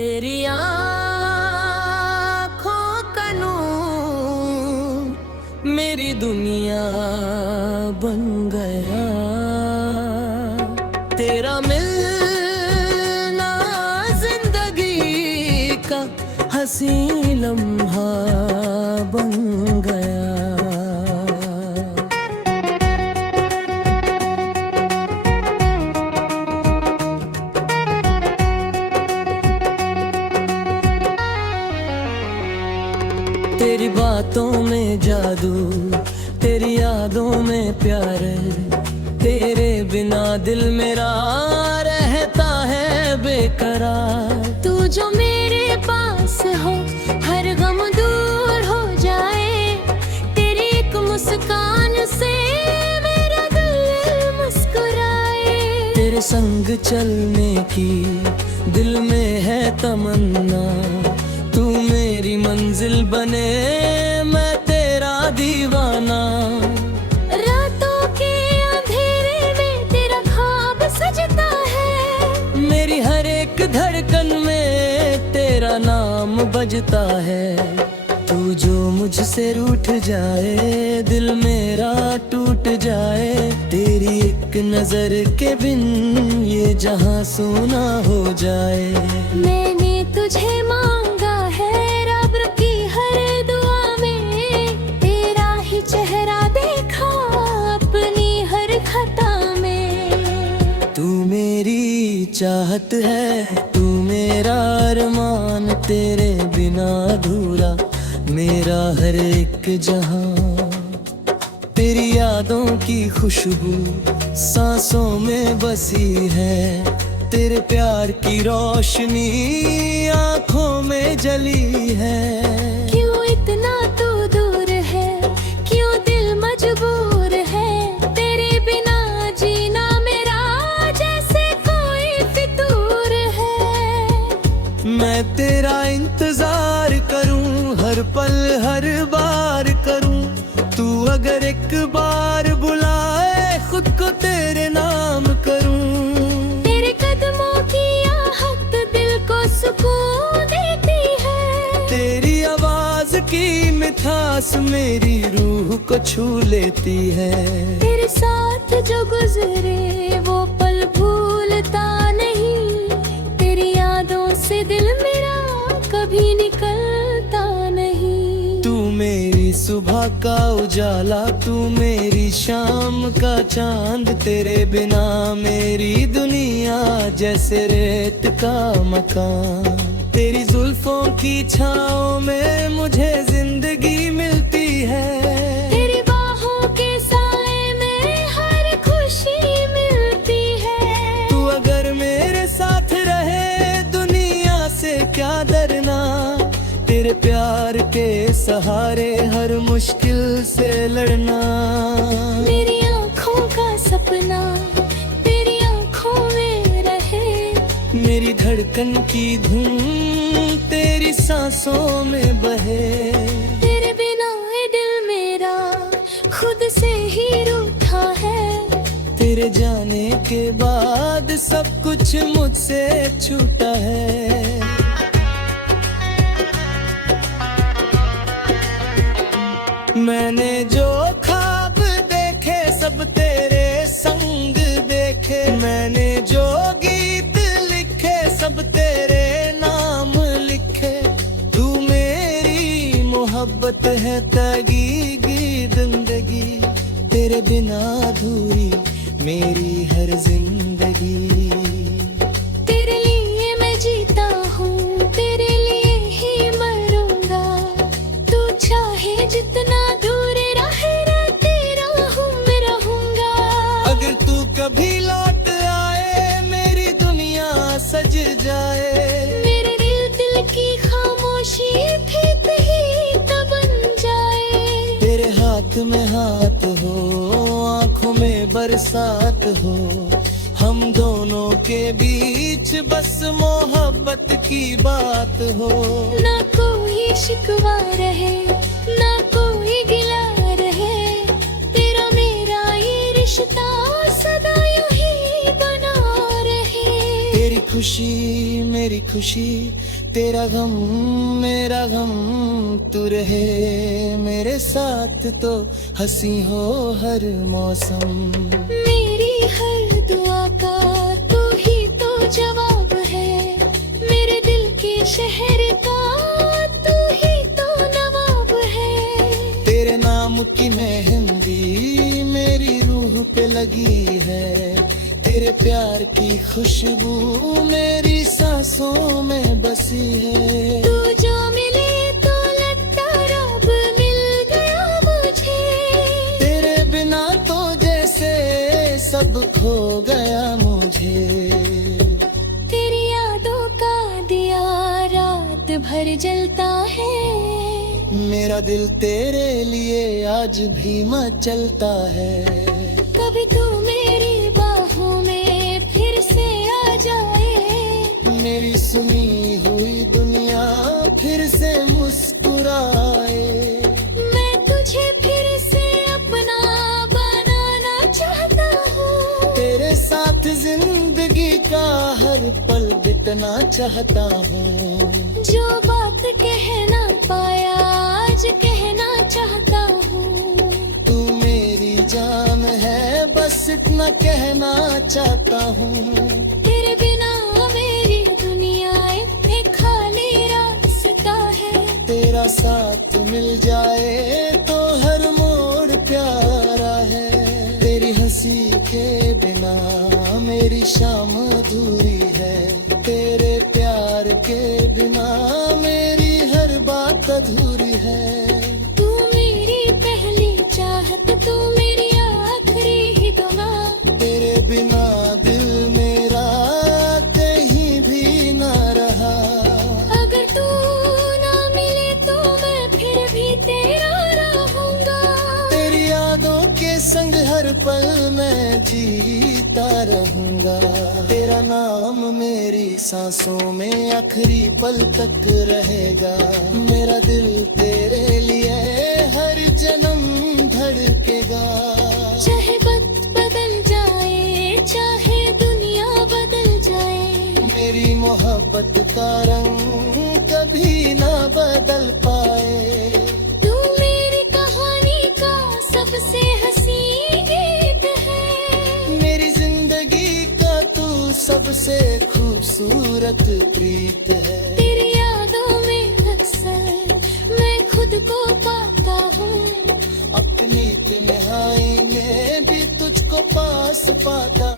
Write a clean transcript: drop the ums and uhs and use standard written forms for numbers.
तेरी आँखों का नूर मेरी दुनिया बन गया। तेरा मिलना जिंदगी का हंसी लम्हा बन गया। तेरी बातों में जादू, तेरी यादों में प्यार, तेरे बिना दिल मेरा रहता है बेकरार। तू जो मेरे पास हो हर गम दूर हो जाए, तेरी एक मुस्कान से मेरा दिल मुस्कुराए। तेरे संग चलने की दिल में है तमन्ना, तू मेरी मंजिल बने मैं तेरा दीवाना। रातों के अंधेरे में तेरा ख्वाब सजता है, मेरी हर एक धड़कन में तेरा नाम बजता है। तू जो मुझसे रूठ जाए दिल मेरा टूट जाए, तेरी एक नजर के बिन ये जहां सोना हो जाए। मैंने तुझे मांगा है रब की हर दुआ में, तेरा ही चेहरा देखा अपनी हर खता में। तू मेरी चाहत है, तू मेरा अरमान, तेरे बिना अधूरा मेरा हर एक जहां। तेरी यादों की खुशबू सांसों में बसी है, तेरे प्यार की रोशनी आँखों में जली है। क्यों इतना तू दूर है, क्यों दिल मजबूर है, तेरे बिना जीना मेरा जैसे कोई फितूर है। मैं तेरा इंतजार करूं हर पल हर बार करूं, तू अगर एक बार बुलाए खुद को तेरे नाम करूं। तेरे कदमों की आहट दिल को सुकून देती है, तेरी आवाज की मिठास मेरी रूह को छू लेती है। तेरे साथ जो गुजरे वो पल भूलता नहीं, तेरी यादों से दिल मेरा कभी निकलता नहीं। तू मेरी सुबह का उजाला, तू मेरी शाम का चांद, तेरे बिना मेरी दुनिया जैसे रेत का मकान। तेरी जुल्फों की छाँव में मुझे जिंदगी मिलती है, तेरी बाहों के साए में हर खुशी मिलती है। तू अगर मेरे साथ रहे दुनिया से क्या डरना, तेरे प्यार के सहारे हर मुश्किल से लड़ना। मेरी आँखों का सपना तेरी आँखों में रहे, मेरी धड़कन की धुन तेरी सांसों में बहे। तेरे बिना ये दिल मेरा खुद से ही रूठा है, तेरे जाने के बाद सब कुछ मुझसे छूटा है। मैंने जो ख्वाब देखे सब तेरे संग देखे, मैंने जो गीत लिखे सब तेरे नाम लिखे। तू मेरी मोहब्बत है तागीगी जिंदगी, तेरे बिना अधूरी मेरी हर जिंदगी। तेरे लिए मैं जीता हूँ, तेरे लिए ही मरूंगा। तू चाहे जितना दूर रहे तेरा हूँ मैं रहूंगा। अगर तू कभी लौट आए मेरी दुनिया सज जाए, मेरे दिल की खामोशी फिर ही तो बन जाए। तेरे हाथ में हाथ हो आँखों में बरसात हो, हम दोनों के बीच बस मोहब्बत की बात हो। ना कोई शिकवा रहे ना कोई गिला रहे, तेरा मेरा ये रिश्ता सदा यूं ही बना रहे। तेरी खुशी मेरी खुशी, तेरा गम मेरा गम, तू रहे मेरे साथ तो हंसी हो हर मौसम। मेरी हर दुआ का तू ही तो जवाब है, मेरे दिल के शहर का तू ही तो नवाब है। तेरे नाम की मेहंदी मेरी रूह पे लगी है, तेरे प्यार की खुशबू मेरी सांसों में बसी है। तू जो मिले तो लगता रब मिल गया मुझे, तेरे बिना तो जैसे सब खो गया मुझे। तेरी यादों का दिया रात भर जलता है, मेरा दिल तेरे लिए आज भी मचलता है। कभी तू मेरी बाहों में फिर से आ जाए, मेरी सुनी हुई दुनिया फिर से मुस्कुराए। मैं तुझे फिर से अपना बनाना चाहता हूँ, तेरे साथ जिंदगी का हर पल बितना चाहता हूँ। जो बात कहना पाया आज कहना चाहता हूँ। तू मेरी जान है बस इतना कहना चाहता हूँ। तेरे बिना मेरी दुनिया एक खाली रास्ता है, तेरा साथ मिल जाए तो हर मोड़ प्यारा है। तेरी हंसी के बिना मेरी शाम अधूरी है, तेरे प्यार के बिना मेरी हर बात अधूरी है। तू मेरी पहली चाहत, तू मेरी आखिरी ही दुआ, तेरे बिना दिल मेरा कहीं भी ना रहा। अगर तू ना मिले तो मैं फिर भी तेरा रहूंगा। तेरी यादों के संग हर पल मैं जीता रहूंगा। तेरा नाम मेरी सांसों में आखिरी पल तक रहेगा। मेरा दिल तेरे लिए हर जन्म धड़केगा। चाहे वक्त बदल जाए, चाहे दुनिया बदल जाए, मेरी मोहब्बत का रंग कभी ना बदल पाए। तू मेरी कहानी का सबसे हंसी गीत है, मेरी जिंदगी का तू सबसे खूबसूरत प्रीत है। तेरी यादों में अक्सर मैं खुद को पाता हूँ, अपनी तन्हाई में भी तुझको पास पाता